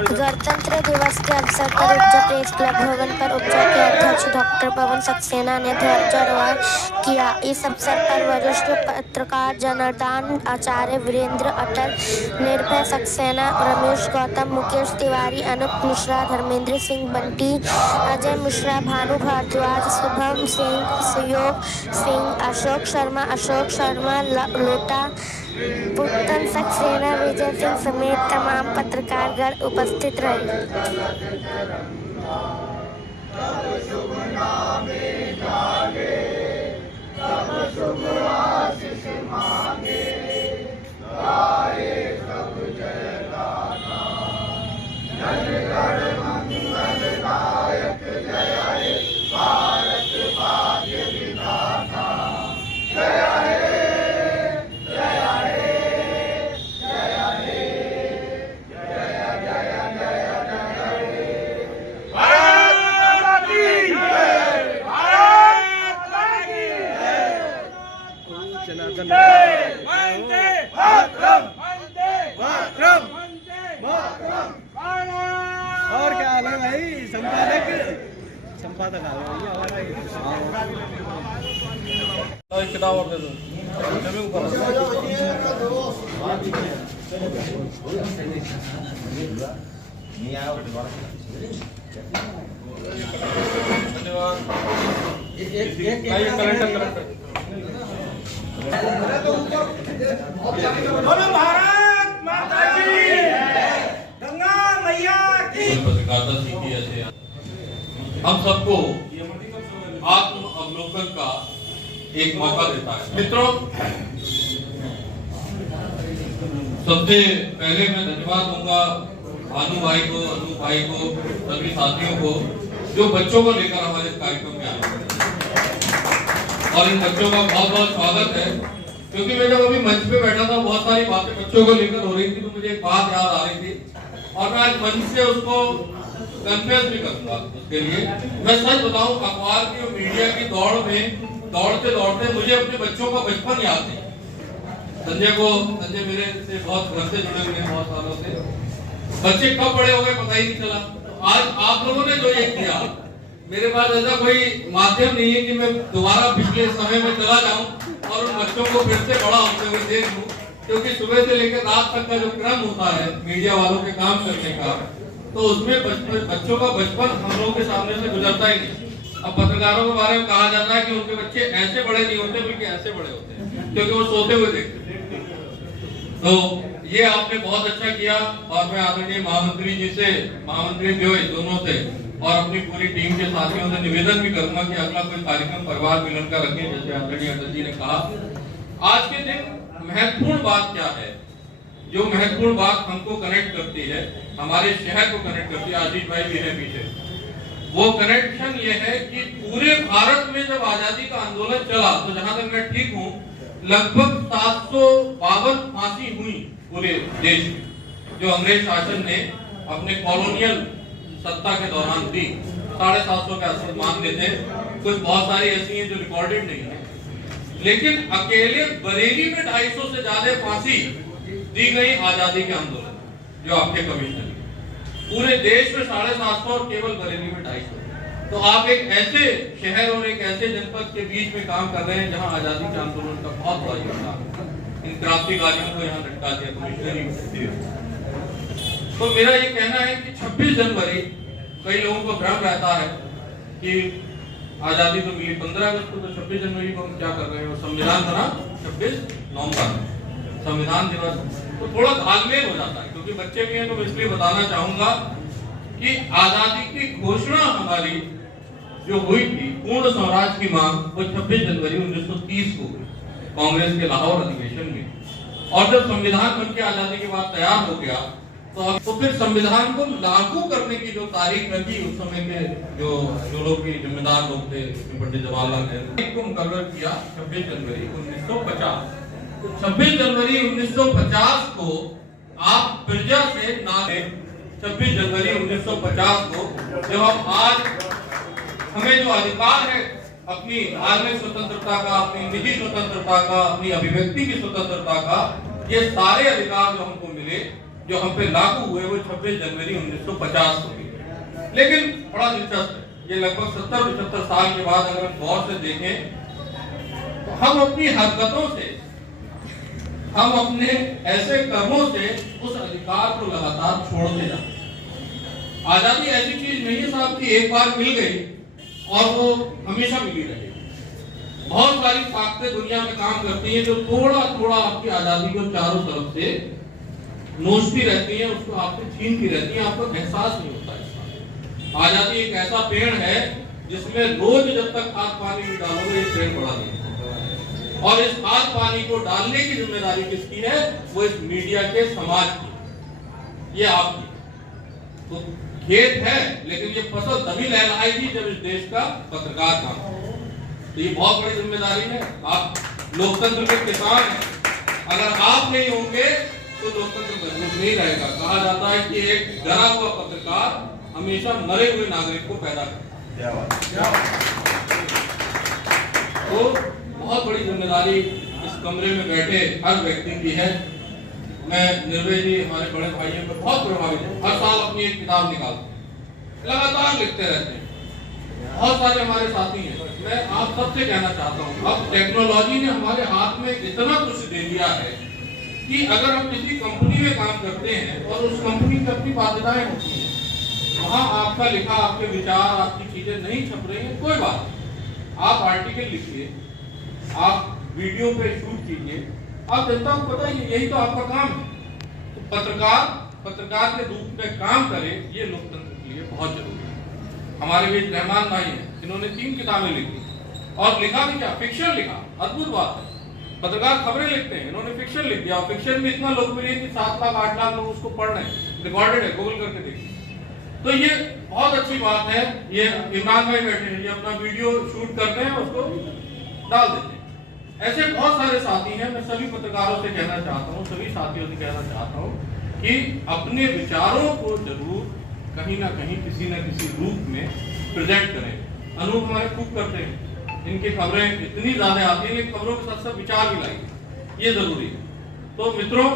गणतंत्र दिवस के अवसर पर उपजा प्रेस क्लब भवन पर उपजा के अध्यक्ष डॉक्टर पवन सक्सेना ने ध्वजारोहण किया। इस अवसर पर वरिष्ठ पत्रकार जनार्दन आचार्य, वीरेंद्र अटल, निर्भय सक्सेना, रमेश गौतम, मुकेश तिवारी, अनूप मिश्रा, धर्मेंद्र सिंह बंटी, अजय मिश्रा, भानु भारद्वाज, शुभम सिंह, सुयोग सिंह, अशोक शर्मा लोटा, पुतन सक्सेना, विजय सिंह समेत तमाम पत्रकारगण उपस्थित रहे। और क्या हाल है भाई? संपादक आ गए। किताब और दे दो। भारत माता की, गंगा मैया की। पत्रकारिता सीखी ऐसे हम सबको आत्म अवलोकन का एक मौका देता है। मित्रों, सबसे पहले मैं धन्यवाद दूंगा भानु भाई को, अनु भाई को, सभी साथियों को जो बच्चों को लेकर हमारे कार्यक्रम में आए और इन बच्चों का बहुत बहुत स्वागत है। क्योंकि मैं जब अभी मंच पे बैठा था, बहुत सारी बातें बच्चों को लेकर हो रही थी, तो मुझे एक बात याद आ रही थी और मैं आज मंच से उसको कन्फेस भी करूंगा। उसके लिए मैं सच बताऊं, अखबार की और मीडिया की दौड़ में दौड़ते दौड़ते मुझे अपने बच्चों का बचपन याद है। संजय मेरे से बहुत घर से जुड़े हुए हैं, बहुत सालों से। बच्चे कब बड़े हो गए पता ही नहीं चला। तो आज आप लोगों ने जो ये किया, मेरे पास ऐसा कोई माध्यम नहीं है कि मैं दोबारा पिछले समय में चला जाऊं और उन बच्चों को फिर से बड़ा होते हुए देख लूं, क्योंकि सुबह से लेकर रात तक का जो क्रम होता है मीडिया वालों के काम करने का, तो उसमें बच्चों का बचपन हम लोगों के सामने से गुजरता ही नहीं। अब पत्रकारों के बारे में कहा जाता है कि उनके बच्चे ऐसे बड़े नहीं होते बल्कि ऐसे बड़े होते हैं, क्योंकि वो सोते हुए देखते हैं। तो ये आपने बहुत अच्छा किया और मैं आदरणीय महामंत्री जी से, महामंत्री द्वय दोनों से और अपनी पूरी टीम के साथियों से निवेदन भी करूंगा कि अगला कोई कार्यक्रम परिवार मिलन का रखें, जैसे आदरणीय अटल जी ने कहा। आज के दिन महत्वपूर्ण बात क्या है? जो महत्वपूर्ण बात हमको कनेक्ट करती है, हमारे शहर को कनेक्ट करती है, आशीष भाई भी है पीछे, वो कनेक्शन ये है कि पूरे भारत में जब आजादी का आंदोलन चला, तो जहां तक मैं ठीक हूं, लगभग 752 फांसी हुई पूरे देश में, जो अंग्रेज शासन ने अपने कॉलोनियल सत्ता के दौरान दी। 750 के आसपास मान लेते हैं, कुछ बहुत सारी ऐसी हैं जो रिकॉर्डेड नहीं है, लेकिन अकेले बरेली में 250 से ज्यादा फांसी दी गई आजादी के आंदोलन, जो आपके कमिश्नर, पूरे देश में 750 और केवल बरेली में 250। तो आप एक ऐसे शहर और एक ऐसे जनपद के बीच में काम कर रहे हैं जहां आजादी के आंदोलन का बहुत बड़ा योगदान है। इन क्रांतिकारियों को यहाँ लटका दिया कमिश्नरी। तो मेरा ये कहना है कि 26 जनवरी, कई लोगों को भ्रम रहता है कि आजादी तो मिली 15 अगस्त को, तो 26 जनवरी को हम क्या कर रहे हैं? संविधान बना 26 नवंबर, संविधान दिवस, तो थोड़ा तालमेल हो जाता है। क्योंकि बच्चे भी हैं तो मैं इसलिए बताना चाहूंगा कि आजादी की घोषणा हमारी जो हुई थी, पूर्ण स्वराज की मांग, वो 26 जनवरी 1930 को कांग्रेस के लाहौर अधिवेशन में। और जब संविधान बन के आजादी के बाद तैयार हो गया, तो फिर संविधान को लागू करने की जो तारीख रखी, उस समय के जो लोग के जिम्मेदार लोग थे, पंडित जवाहरलाल नेहरू को मुकर्रर किया 26 जनवरी 1950। तो 26 जनवरी 1950 को आप प्रजा से ना 26 जनवरी 1950 को, जब हम आज हमें जो अधिकार है अपनी धार्मिक स्वतंत्रता का, अपनी निजी स्वतंत्रता का, अपनी अभिव्यक्ति की स्वतंत्रता का, ये सारे अधिकार जो हमको मिले, जो हम पे लागू हुए वो 26 जनवरी 1950 को हुए। लेकिन बड़ा दिलचस्प है, ये लगभग 70-75 साल के बाद अगर हम गौर से देखें तो हम अपनी हरकतों से, हम अपने ऐसे कर्मों से उस अधिकार को लगातार छोड़ते जाते हैं। आजादी ऐसी चीज नहीं है साहब कि एक बार मिल गई और वो हमेशा मिली रहेगी। बहुत सारी ताकतें दुनिया में काम करती हैं जो थोड़ा थोड़ा आपकी आजादी को चारों तरफ से नोचती रहती हैं, उसको आपसे छीनती रहती हैं, आपको एहसास नहीं होता है। आजादी एक ऐसा पेड़ है जिसमें रोज जब तक खाद पानी नहीं डालोगे ये पेड़ बड़ा नहीं, और इस खाद पानी को डालने की जिम्मेदारी किसकी है? वो इस मीडिया के, समाज की, ये आपकी। तो खेत है लेकिन ये फसल तभी लहराएगी जब इस देश का पत्रकार काम करे। तो ये बहुत बड़ी जिम्मेदारी है। आप लोकतंत्र के किसान हैं, अगर आप नहीं होंगे तो लोकतंत्र मजबूत नहीं रहेगा। कहा जाता है कि एक डरा हुआ पत्रकार हमेशा मरे हुए नागरिक को पैदा करता है। तो बहुत बड़ी जिम्मेदारी इस कमरे में बैठे हर व्यक्ति की है। मैं निर्भय जी हमारे बड़े भाइयों पर बहुत प्रभावित हूँ। हर साल अपनी एक किताब निकालते हैं, लगातार लिखते रहते हैं। बहुत सारे हमारे साथी हैं। मैं आप सबसे कहना चाहता हूँ, अब टेक्नोलॉजी ने हमारे हाथ में इतना कुछ दे दिया है कि अगर हम किसी कंपनी में काम करते हैं और उस कंपनी की अपनी बाध्यताएं होती हैं, वहाँ आपका लिखा, आपके विचार, आपकी चीजें नहीं छप रही है, कोई बात नहीं। आप आर्टिकल लिखिए, आप वीडियो पे शूट कीजिए, आप जनता को बताइए, यही तो आपका काम है। तो पत्रकार के रूप में काम करे, ये लोकतंत्र के लिए बहुत जरूरी है। हमारे बीच रहमान भाई हैं, इन्होंने 3 किताबें लिखी और लिखा भी क्या, फिक्शन लिखा। अद्भुत बात है, पत्रकार खबरें लिखते हैं, इन्होंने फिक्शन लिख दिया। फिक्शन में इतना लोकप्रिय है कि 7 लाख 8 लाख लोग उसको पढ़ रहे हैं, रिकॉर्डेड है, गूगल करके देखिए। तो ये बहुत अच्छी बात है। ये इमरान भाई बैठे हैं, ये अपना वीडियो शूट करते हैं, उसको डाल देते हैं। ऐसे बहुत सारे साथी हैं। मैं सभी पत्रकारों से कहना चाहता हूँ, सभी साथियों से कहना चाहता हूँ कि अपने विचारों को जरूर कहीं ना कहीं किसी न किसी रूप में प्रेजेंट करें। अनूप हमारे खूब करते हैं, इनकी खबरें इतनी ज्यादा आती हैं, लेकिन खबरों के साथ साथ विचार भी लाइए, ये जरूरी है। तो मित्रों,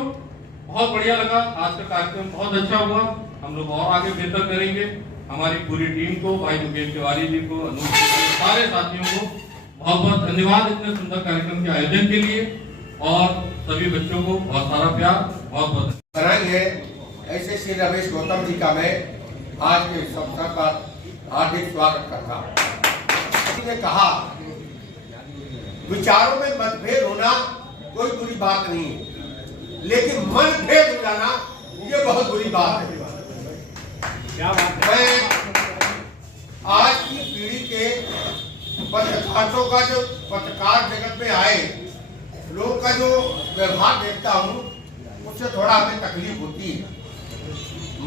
बहुत बढ़िया लगा, आज का कार्यक्रम बहुत अच्छा हुआ। हम लोग और आगे बेहतर करेंगे। हमारी पूरी टीम को, भाई मुकेश तिवारी जी को, अनूप जी को, सारे साथियों को बहुत बहुत धन्यवाद इतने सुंदर कार्यक्रम के आयोजन के लिए, और सभी बच्चों को बहुत सारा प्यार, बहुत बहुत करेंगे। ऐसे श्री रमेश गौतम जी का मैं आज के इस अवसर पर हार्दिक स्वागत करता हूँ। ने कहा विचारों में मतभेद होना कोई बुरी बात नहीं है, लेकिन मनभेद हो जाना ये बहुत बुरी बात है। क्या बात है? मैं आज की पीढ़ी के पत्रकारों का, जो पत्रकार जगत में आए लोगों का जो व्यवहार देखता हूँ, उससे थोड़ा हमें तकलीफ होती है।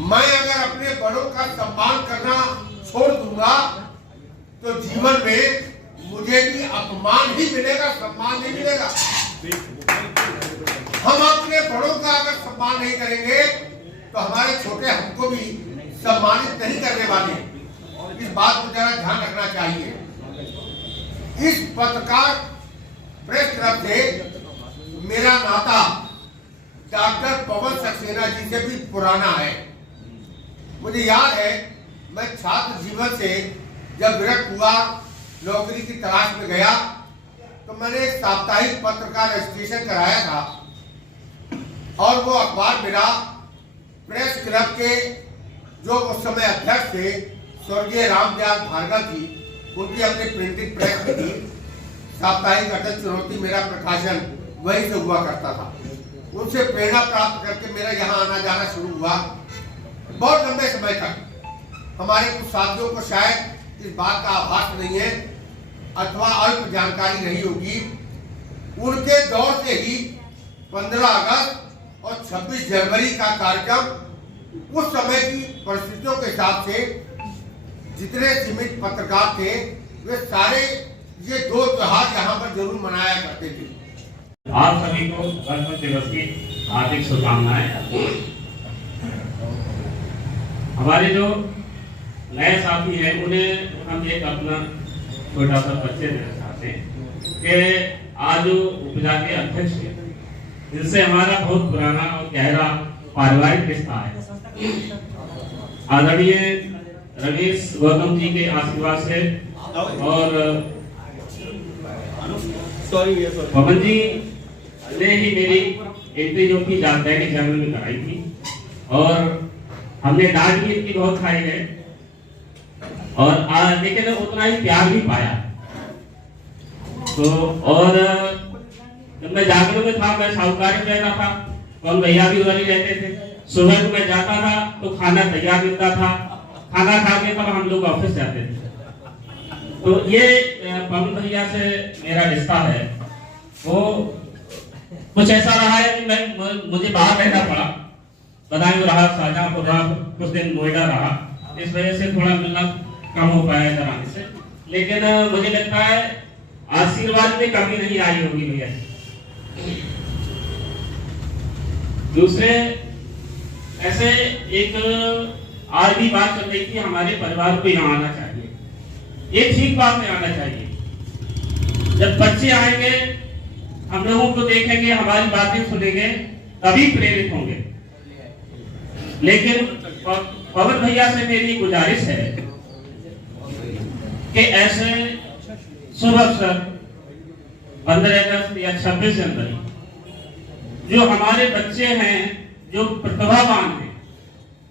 मैं अगर अपने बड़ों का सम्मान करना छोड़ दूंगा तो जीवन में मुझे भी अपमान ही मिलेगा, सम्मान नहीं मिलेगा। हम अपने बड़ों का अगर सम्मान नहीं करेंगे तो हमारे छोटे हमको भी सम्मानित नहीं करने वाले। इस बात को जरा ध्यान रखना चाहिए। इस पत्रकार प्रेस क्लब से मेरा नाता डॉक्टर पवन सक्सेना जी से भी पुराना है। मुझे याद है, मैं छात्र जीवन से जब विरक्त हुआ, नौकरी की तलाश में गया, तो मैंने एक साप्ताहिक पत्रकार रजिस्ट्रेशन कराया था, और वो अखबार मेरा प्रेस क्लब के जो उस समय अध्यक्ष थे स्वर्गीय रामदयाल भार्गव जी, उनकी अपनी प्रिंटिंग प्रेस में थी। साप्ताहिक अटल चुनौती मेरा प्रकाशन वहीं से हुआ करता था। उनसे प्रेरणा प्राप्त करके मेरा यहाँ आना जाना शुरू हुआ। बहुत लंबे समय तक हमारे कुछ साथियों को शायद इस बात का आभास नहीं है अथवा अल्प जानकारी नहीं होगी। उनके दौर से ही 15 अगस्त और 26 जनवरी का कार्यक्रम उस समय की परिस्थितियों के हिसाब से जितने सीमित पत्रकार थे, वे सारे ये 2 त्योहार यहाँ पर जरूर मनाया करते थे। आप सभी को गणतंत्र दिवस की हार्दिक शुभकामनाएं। हमारे जो नए साथी हैं उन्हें हम एक अपना छोटा सा परिचय देना चाहते हैं कि आज जो उपजा के अध्यक्ष हैं, जिनसे हमारा बहुत पुराना और गहरा पारिवारिक रिश्ता है। आदरणीय रमेश गौतम जी के आशीर्वाद से और पवन जी ने ही मेरी एंट्री जो की दैनिक जागरण में कराई थी और हमने डांट भी इनकी बहुत खाई है और लेकिन उतना ही प्यार भी पाया। तो और जब मैं जागरण में था, मैं साहूकारी में रहता था, कौन भैया भी उधर ही रहते थे। सुबह को मैं जाता था तो खाना तैयार मिलता था, खाना खा के तब हम लोग ऑफिस जाते थे। तो ये पवन भैया से मेरा रिश्ता है वो कुछ ऐसा रहा है कि मुझे बाहर रहना पड़ा, बदायूं रहा, शाहजहांपुर रहा, कुछ दिन नोएडा रहा, इस वजह से थोड़ा मिलना कम हो पाया इधर आने से। लेकिन मुझे लगता है आशीर्वाद में कमी नहीं आई होगी भैया। दूसरे ऐसे एक आज भी बात चल रही थी, हमारे परिवार को यहाँ आना चाहिए, ये ठीक बात में आना चाहिए। जब बच्चे आएंगे, हम लोगों को देखेंगे, हमारी बातें सुनेंगे, तभी प्रेरित होंगे। लेकिन पवन भैया से मेरी गुजारिश है कि ऐसे शुभ अवसर 15 अगस्त या 26 जनवरी जो हमारे बच्चे हैं, जो प्रतिभावान हैं,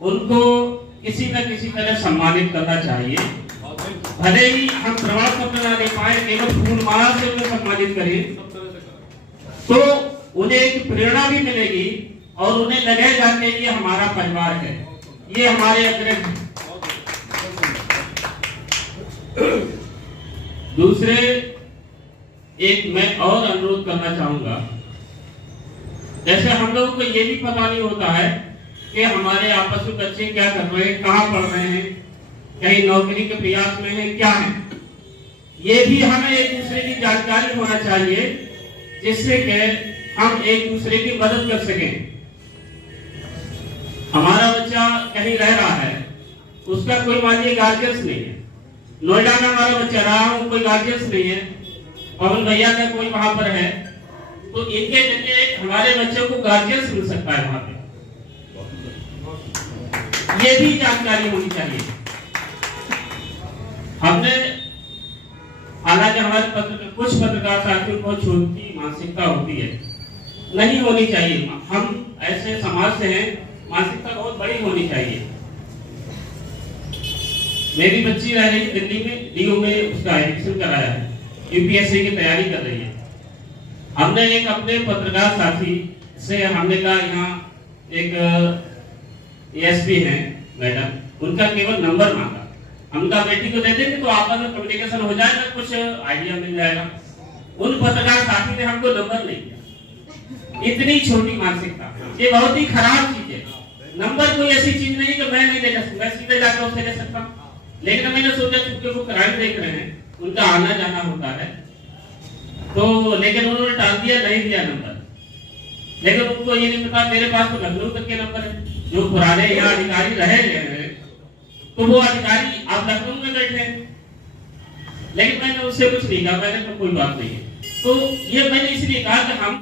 उनको किसी न किसी तरह सम्मानित करना चाहिए। भले ही हम प्रमाण पत्र ना दे पाए, केवल फूलमाला से उन्हें सम्मानित करें तो उन्हें एक प्रेरणा भी मिलेगी और उन्हें लगेगा कि ये हमारा परिवार है, ये हमारे अंदर। दूसरे एक मैं और अनुरोध करना चाहूंगा, जैसे हम लोगों को ये भी पता नहीं होता है कि हमारे आपस में बच्चे क्या कर रहे हैं, कहाँ पढ़ रहे हैं, कहीं नौकरी के प्रयास में है, क्या है, ये भी हमें एक दूसरे की जानकारी होना चाहिए, जिससे कि हम एक दूसरे की मदद कर सकें। हमारा बच्चा कहीं रह रहा है, उसका कोई मानिए गार्जियंस नहीं है। नोएडा में हमारा बच्चा रहा हूं, कोई गार्जियंस नहीं है, पवन भैया का कोई वहां पर है, तो इनके जरिए हमारे बच्चों को गार्जियंस मिल सकता है वहां पे, ये भी जानकारी होनी चाहिए। हमने हालांकि हमारे कुछ पत्रकार साथियों को छोटी मानसिकता होती है, नहीं होनी चाहिए। हम ऐसे समाज से हैं, मानसिकता बहुत बड़ी होनी चाहिए। मेरी बच्ची रह रही दिल्ली में, डीयू में उसका एडमिशन कराया है, यूपीएससी की तैयारी कर रही है। हमने एक अपने पत्रकार साथी से हमने कहा, यहाँ एक एएसपी है मैडम, उनका केवल नंबर मांगा। हम कहा बेटी को दे देंगे तो आपस में कम्युनिकेशन हो जाएगा, कुछ आइडिया मिल जाएगा। उन पत्रकार साथी ने हमको नंबर नहीं दिया। इतनी छोटी मानसिकता, ये बहुत ही खराब चीज है। नंबर कोई ऐसी चीज नहीं कि मैं नहीं दे सकता, मैं सीधे जाकर उससे ले सकता। लेकिन मैंने सोचा चूंकि वो क्राइम देख रहे हैं, उनका आना जाना होता है, तो लेकिन उन्होंने टाल दिया, नहीं दिया नंबर। लेकिन उनको ये नहीं पता मेरे पास तो लखनऊ तक के नंबर है, जो पुराने यहाँ अधिकारी रहे हैं, तो वो अधिकारी आप लखनऊ में बैठे हैं। लेकिन मैंने उससे कुछ नहीं कहा, मैंने तो कोई बात नहीं है। तो ये मैंने इसलिए कहा कि हम